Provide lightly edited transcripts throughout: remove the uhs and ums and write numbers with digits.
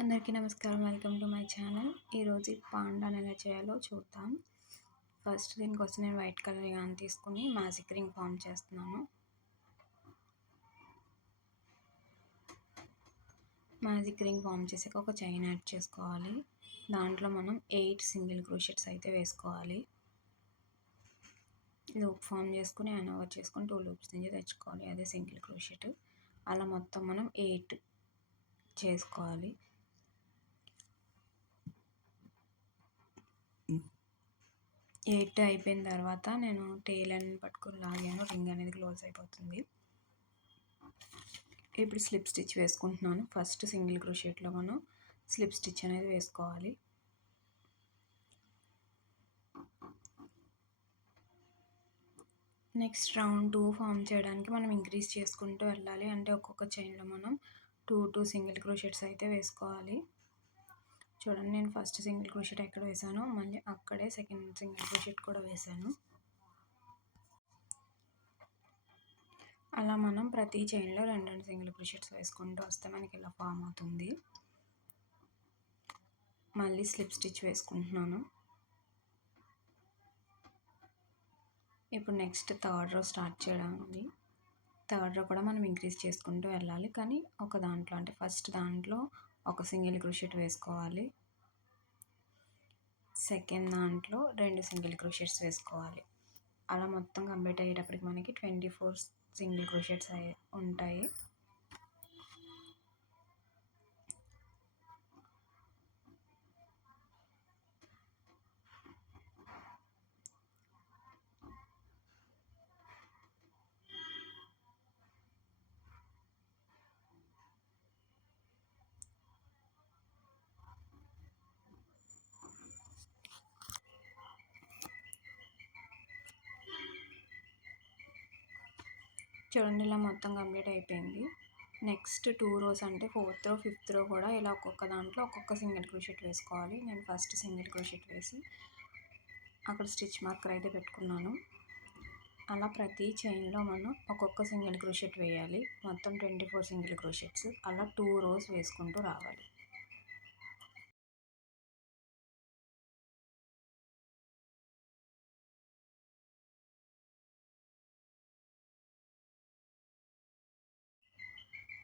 అందరికీ నమస్కారం. Welcome to my channel. ఈరోజు పాండాని ఎలా చేయాలో చూద్దాం. ఫస్ట్ దీనికోసం నేను వైట్ కలర్ యాన్ తీసుకుని మ్యాజిక్ రింగ్ ఫామ్ చేస్తున్నాను. మ్యాజిక్ రింగ్ ఫామ్ చేసాక ఒక చైన్ యాడ్ చేసుకోవాలి. దాంట్లో మనం 8 సింగిల్ క్రోషెట్స్ అయితే వేసుకోవాలి. లూప్ ఫామ్ చేసుకుని హ్యాండ్ ఓవర్ చేసుకొని 2 లూప్స్ నుంచి తెచ్చుకోవాలి. అదే సింగిల్ క్రోషెట్. అలా మొత్తం మనం 8 చేసుకోవాలి. 8 అయిపోయిన తర్వాత నేను టేల్ అనేది పట్టుకొని లాగాను, రింగ్ అనేది క్లోజ్ అయిపోతుంది. ఇప్పుడు స్లిప్ స్టిచ్ వేసుకుంటున్నాను. ఫస్ట్ సింగిల్ క్రోషెట్లో మనం స్లిప్ స్టిచ్ అనేది వేసుకోవాలి. నెక్స్ట్ రౌండ్ 2 ఫామ్ చేయడానికి మనం ఇంక్రీజ్ చేసుకుంటూ వెళ్ళాలి. అంటే ఒక్కొక్క చైన్లో మనం 2 సింగిల్ క్రోషెట్స్ అయితే వేసుకోవాలి. చూడండి, నేను ఫస్ట్ సింగిల్ క్రోషెట్ ఎక్కడ వేసానో మళ్ళీ అక్కడే సెకండ్ సింగిల్ క్రోషెట్ కూడా వేసాను. అలా మనం ప్రతి చైన్లో 2 సింగిల్ క్రోషెట్స్ వేసుకుంటూ వస్తే మనకి ఇలా ఫామ్ అవుతుంది. మళ్ళీ స్లిప్ స్టిచ్ వేసుకుంటున్నాను. ఇప్పుడు నెక్స్ట్ థర్డ్ రో స్టార్ట్ చేయడానికి థర్డ్ రో కూడా మనం ఇంక్రీజ్ చేసుకుంటూ వెళ్ళాలి. కానీ ఒక దాంట్లో అంటే ఫస్ట్ దాంట్లో ఒక సింగిల్ క్రోషెట్ వేసుకోవాలి. సెకండ్ దాంట్లో 2 సింగిల్ క్రోషెట్స్ వేసుకోవాలి. అలా మొత్తం కంప్లీట్ అయ్యేటప్పటికి మనకి 24 సింగిల్ క్రోషెట్స్ ఉంటాయి. చూడండి, ఇలా మొత్తం కంప్లీట్ అయిపోయింది. నెక్స్ట్ 2 రోస్ అంటే 4th రో 5th రో కూడా ఇలా ఒక్కొక్క దాంట్లో ఒక్కొక్క సింగిల్ క్రోషెట్ వేసుకోవాలి. నేను ఫస్ట్ సింగిల్ క్రోషెట్ వేసి అక్కడ స్టిచ్ మార్కర్ అయితే పెట్టుకున్నాను. అలా ప్రతి చైన్లో మనం ఒక్కొక్క సింగిల్ క్రోషెట్ వేయాలి. మొత్తం 24 సింగిల్ క్రోషెట్స్. అలా 2 రోస్ వేసుకుంటూ రావాలి.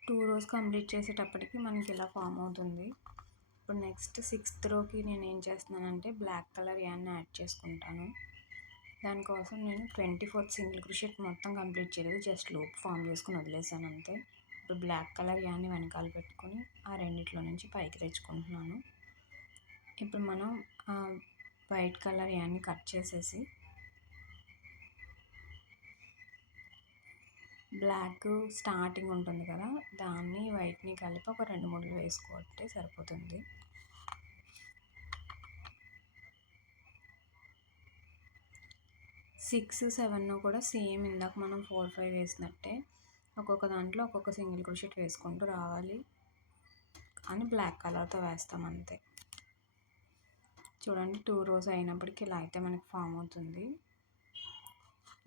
టూ రోస్ కంప్లీట్ చేసేటప్పటికి మనకి ఇలా ఫామ్ అవుతుంది. ఇప్పుడు నెక్స్ట్ 6th రోకి నేను ఏం చేస్తున్నానంటే బ్లాక్ కలర్ యాన్ యాడ్ చేసుకుంటాను. దానికోసం నేను 24th సింగిల్ క్రోషెట్ మొత్తం కంప్లీట్ చేయలేదు, జస్ట్ లూప్ ఫామ్ చేసుకుని వదిలేసాను అంతే. ఇప్పుడు బ్లాక్ కలర్ యాన్ని వెనకాల పెట్టుకొని ఆ రెండిట్లో నుంచి పైకి తెచ్చుకుంటున్నాను. ఇప్పుడు మనం వైట్ కలర్ యాన్ని కట్ చేసేసి బ్లాక్ స్టార్టింగ్ ఉంటుంది కదా, దాన్ని వైట్ని కలిపి ఒక 2 ముళ్ళు వేసుకుంటే సరిపోతుంది. సిక్స్ 7 కూడా సేమ్ ఇందాక మనం 4 5 వేసినట్టే ఒక్కొక్క దాంట్లో ఒక్కొక్క సింగిల్ క్రోషెట్ వేసుకుంటూ రావాలి. అని బ్లాక్ కలర్తో వేస్తాం అంతే. చూడండి, 2 రోస్ అయినప్పటికీ ఇలా అయితే మనకి ఫామ్ అవుతుంది.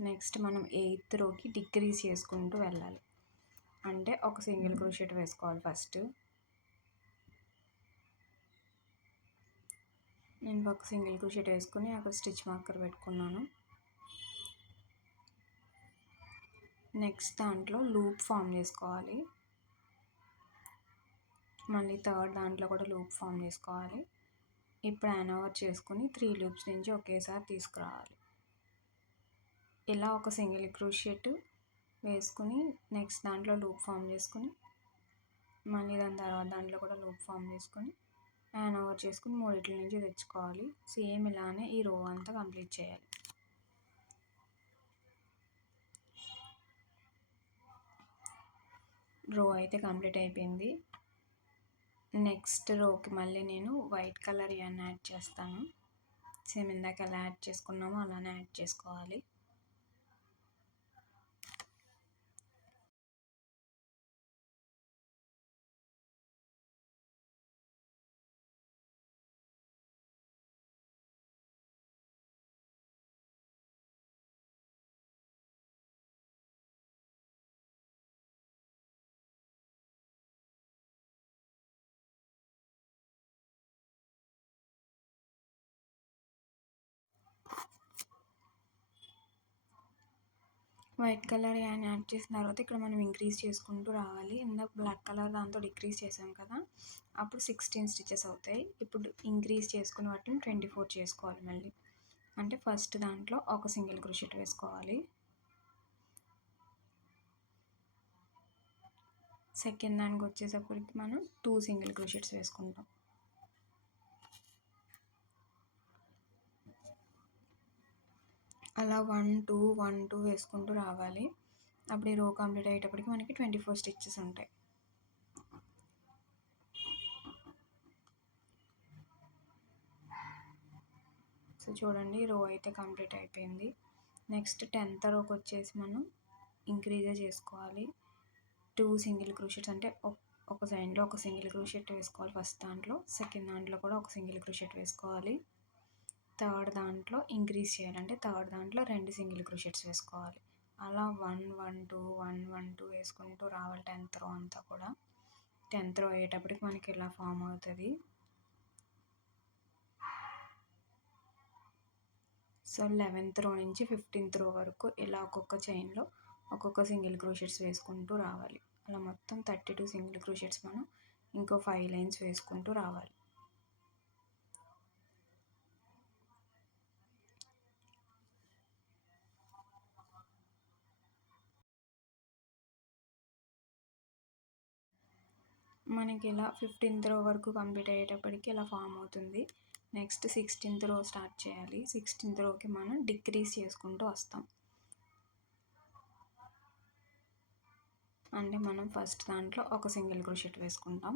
నెక్స్ట్ మనం 8th రోకి డిక్రీజ్ చేసుకుంటూ వెళ్ళాలి. అంటే ఒక సింగిల్ క్రోషెట్ వేసుకోవాలి ఫస్ట్. నేను ఒక సింగిల్ క్రోషెట్ వేసుకుని అక్కడ స్టిచ్ మార్కర్ పెట్టుకున్నాను. నెక్స్ట్ దాంట్లో లూప్ ఫామ్ చేసుకోవాలి. మళ్ళీ థర్డ్ దాంట్లో కూడా లూప్ ఫామ్ చేసుకోవాలి. ఇప్పుడు హ్యాండ్ ఓవర్ చేసుకుని 3 లూప్స్ నుంచి ఒకేసారి తీసుకురావాలి. ఇలా ఒక సింగిల్ క్రోషెట్ వేసుకుని నెక్స్ట్ దాంట్లో లూప్ ఫామ్ చేసుకుని మళ్ళీ దాని తర్వాత దాంట్లో కూడా లూప్ ఫామ్ చేసుకుని హ్యాండ్ ఓవర్ చేసుకుని 3 నుంచి తెచ్చుకోవాలి. సేమ్ ఇలానే ఈ రో అంతా కంప్లీట్ చేయాలి. రో అయితే కంప్లీట్ అయిపోయింది. నెక్స్ట్ రోకి మళ్ళీ నేను వైట్ కలర్ యాన్ యాడ్ చేస్తాను. సేమ్ ఇందాక ఎలా యాడ్ చేసుకున్నామో అలానే యాడ్ చేసుకోవాలి. వైట్ కలర్ యాన్ యాడ్ చేసిన తర్వాత ఇక్కడ మనం ఇంక్రీజ్ చేసుకుంటూ రావాలి. ఇందాక బ్లాక్ కలర్ దాంతో డిక్రీజ్ చేసాం కదా, అప్పుడు 16 స్టిచెస్ అవుతాయి. ఇప్పుడు ఇంక్రీజ్ చేసుకుని వాటిని 24 చేసుకోవాలి మళ్ళీ. అంటే ఫస్ట్ దాంట్లో ఒక సింగిల్ క్రోషెట్ వేసుకోవాలి. సెకండ్ దానికి వచ్చేసప్పటికి మనం 2 సింగిల్ క్రోషెట్స్ వేసుకుంటాం. అలా 1 2 1 2 వేసుకుంటూ రావాలి. అప్పుడు ఈ రో కంప్లీట్ అయ్యేటప్పటికి మనకి 24 స్టిచెస్ ఉంటాయి. సో చూడండి, రో అయితే కంప్లీట్ అయిపోయింది. నెక్స్ట్ 10th రోకి వచ్చేసి మనం ఇంక్రీజే చేసుకోవాలి. 2 సింగిల్ క్రోషెట్స్ అంటే ఒక సైడ్లో ఒక సింగిల్ క్రోషెట్ వేసుకోవాలి ఫస్ట్ దాంట్లో, సెకండ్ దాంట్లో కూడా ఒక సింగిల్ క్రోషెట్ వేసుకోవాలి. థర్డ్ దాంట్లో ఇంక్రీజ్ చేయాలంటే థర్డ్ దాంట్లో 2 సింగిల్ క్రోషెట్స్ వేసుకోవాలి. అలా 1 1 2 1 1 2 వేసుకుంటూ రావాలి 10th రో అంతా కూడా. 10th రో అయ్యేటప్పటికి మనకి ఇలా ఫామ్ అవుతుంది. సో 11th రో నుంచి 15th రో వరకు ఇలా ఒక్కొక్క చైన్లో ఒక్కొక్క సింగిల్ క్రోషెట్స్ వేసుకుంటూ రావాలి. అలా మొత్తం 32 సింగిల్ క్రోషెట్స్ మనం ఇంకో 5 లైన్స్ వేసుకుంటూ రావాలి. మనకి ఇలా 15th రో వరకు కంప్లీట్ అయ్యేటప్పటికి ఇలా ఫామ్ అవుతుంది. నెక్స్ట్ 16th రో స్టార్ట్ చేయాలి. 16th రోకి మనం డిక్రీజ్ చేసుకుంటూ వస్తాం. అంటే మనం ఫస్ట్ దాంట్లో ఒక సింగిల్ క్రోషెట్ వేసుకుంటాం,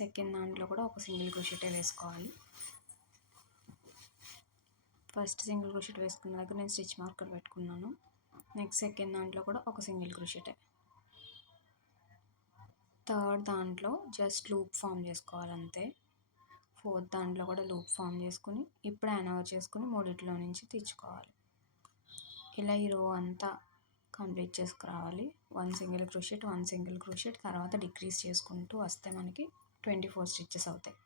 సెకండ్ దాంట్లో కూడా ఒక సింగిల్ క్రోషెటే వేసుకోవాలి. ఫస్ట్ సింగిల్ క్రోషెట్ వేసుకున్న దగ్గర నేను స్టిచ్ మార్కర్ పెట్టుకున్నాను. నెక్స్ట్ సెకండ్ దాంట్లో కూడా ఒక సింగిల్ క్రోషెటే. థర్డ్ దాంట్లో జస్ట్ లూప్ ఫామ్ చేసుకోవాలి అంతే. ఫోర్త్ దాంట్లో కూడా లూప్ ఫామ్ చేసుకుని ఇప్పుడు యాన్ ఓవర్ చేసుకుని మూడిట్లో నుంచి తెచ్చుకోవాలి. ఇలా ఈ రో అంతా కంప్లీట్ చేసుకురావాలి. 1 సింగిల్ క్రోషెట్ 1 సింగిల్ క్రోషెట్ తర్వాత డిక్రీజ్ చేసుకుంటూ వస్తే మనకి 24 స్టిచెస్ అవుతాయి.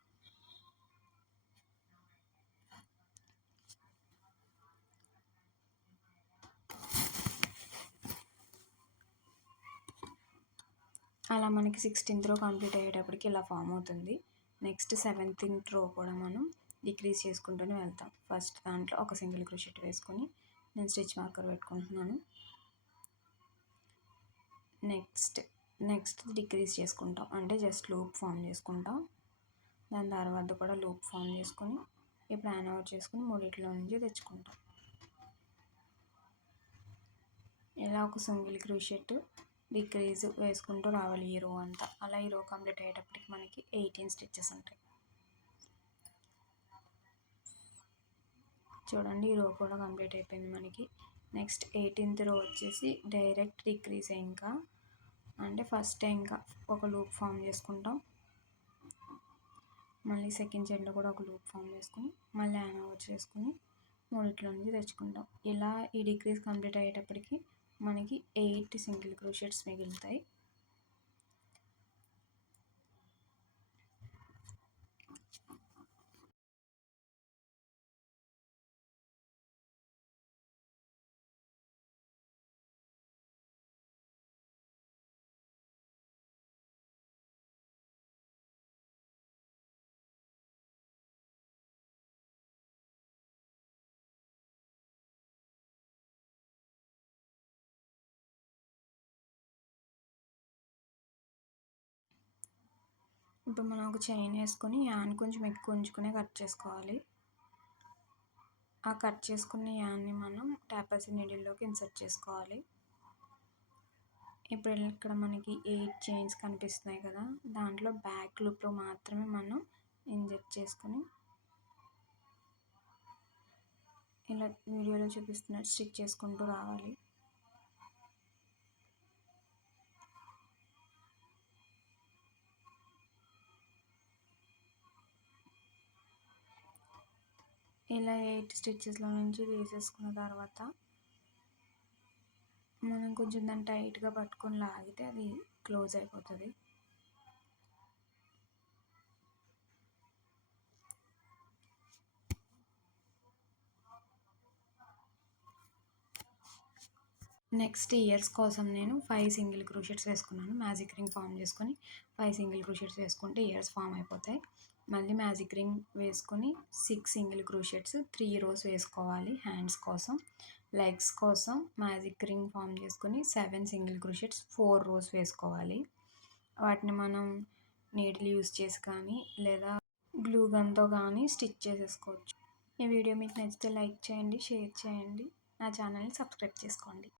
అలా మనకి 16th రో కంప్లీట్ అయ్యేటప్పటికి ఇలా ఫామ్ అవుతుంది. నెక్స్ట్ 17th రో కూడా మనం డిక్రీజ్ చేసుకుంటూనే వెళ్తాం. ఫస్ట్ దాంట్లో ఒక సింగిల్ క్రోషెట్ వేసుకొని నేను స్టిచ్ మార్కర్ పెట్టుకుంటున్నాను. నెక్స్ట్ డిక్రీజ్ చేసుకుంటాం అంటే జస్ట్ లూప్ ఫామ్ చేసుకుంటాం. దాని తర్వాత కూడా లూప్ ఫామ్ చేసుకొని ఇప్పుడు యాన్ ఓవర్ చేసుకుని మూడిట్లో నుంచి తెచ్చుకుంటాం. ఇలా ఒక సింగిల్ క్రోషెట్ డిక్రీజ్ వేసుకుంటూ రావాలి ఈ రో అంతా. అలా ఈ రో కంప్లీట్ అయ్యేటప్పటికి మనకి 18 స్టిచెస్ ఉంటాయి. చూడండి, ఈ రో కూడా కంప్లీట్ అయిపోయింది మనకి. నెక్స్ట్ 18th రో వచ్చేసి డైరెక్ట్ డిక్రీజ్ ఇంకా అంటే ఫస్ట్ ఇంకా ఒక లూప్ ఫామ్ చేసుకుంటాం, మళ్ళీ సెకండ్ చైన్లో కూడా ఒక లూప్ ఫామ్ చేసుకుని మళ్ళీ యాన్ ఓవర్ చేసుకుని మూడిట్లో నుంచి తెచ్చుకుంటాం. ఇలా ఈ డిక్రీజ్ కంప్లీట్ అయ్యేటప్పటికి మనకి 8 సింగిల్ క్రోషెట్స్ మిగులుతాయి. ఇప్పుడు మనం ఒక చైన్ వేసుకొని యాన్ కొంచెం ఎక్కువ ఉంచుకునే కట్ చేసుకోవాలి. ఆ కట్ చేసుకున్న యాన్ని మనం టాపర్సీ నీడిల్లోకి ఇన్సర్ట్ చేసుకోవాలి. ఇప్పుడు ఇక్కడ మనకి 8 చైన్స్ కనిపిస్తున్నాయి కదా, దాంట్లో బ్యాక్ లూప్లో మాత్రమే మనం ఇన్జెక్ట్ చేసుకుని ఇలా వీడియోలో చూపిస్తున్నట్టు స్టిచ్ చేసుకుంటూ రావాలి. ఇలా 8 స్టిచ్చెస్లో నుంచి వేసేసుకున్న తర్వాత మనం కొంచెం దాన్ని టైట్గా పట్టుకొని లాగితే అది క్లోజ్ అయిపోతుంది. నెక్స్ట్ ఇయర్స్ కోసం నేను 5 సింగిల్ క్రోషెట్స్ వేసుకున్నాను. మ్యాజిక్ రింగ్ ఫామ్ చేసుకొని 5 సింగిల్ క్రోషెట్స్ వేసుకుంటే ఇయర్స్ ఫామ్ అయిపోతాయి. మళ్ళీ మ్యాజిక్ రింగ్ వేసుకొని 6 సింగిల్ క్రోషెట్స్ 3 రోస్ వేసుకోవాలి. హ్యాండ్స్ కోసం, లెగ్స్ కోసం మ్యాజిక్ రింగ్ ఫామ్ చేసుకొని 7 సింగిల్ క్రోషెట్స్ 4 రోస్ వేసుకోవాలి. వాటిని మనం నీడిల్ యూస్ చేసి కానీ లేదా గ్లూ గన్తో కానీ స్టిచ్ చేసేసుకోవచ్చు. ఈ వీడియో మీకు నచ్చితే లైక్ చేయండి, షేర్ చేయండి, నా ఛానల్ని సబ్స్క్రైబ్ చేసుకోండి.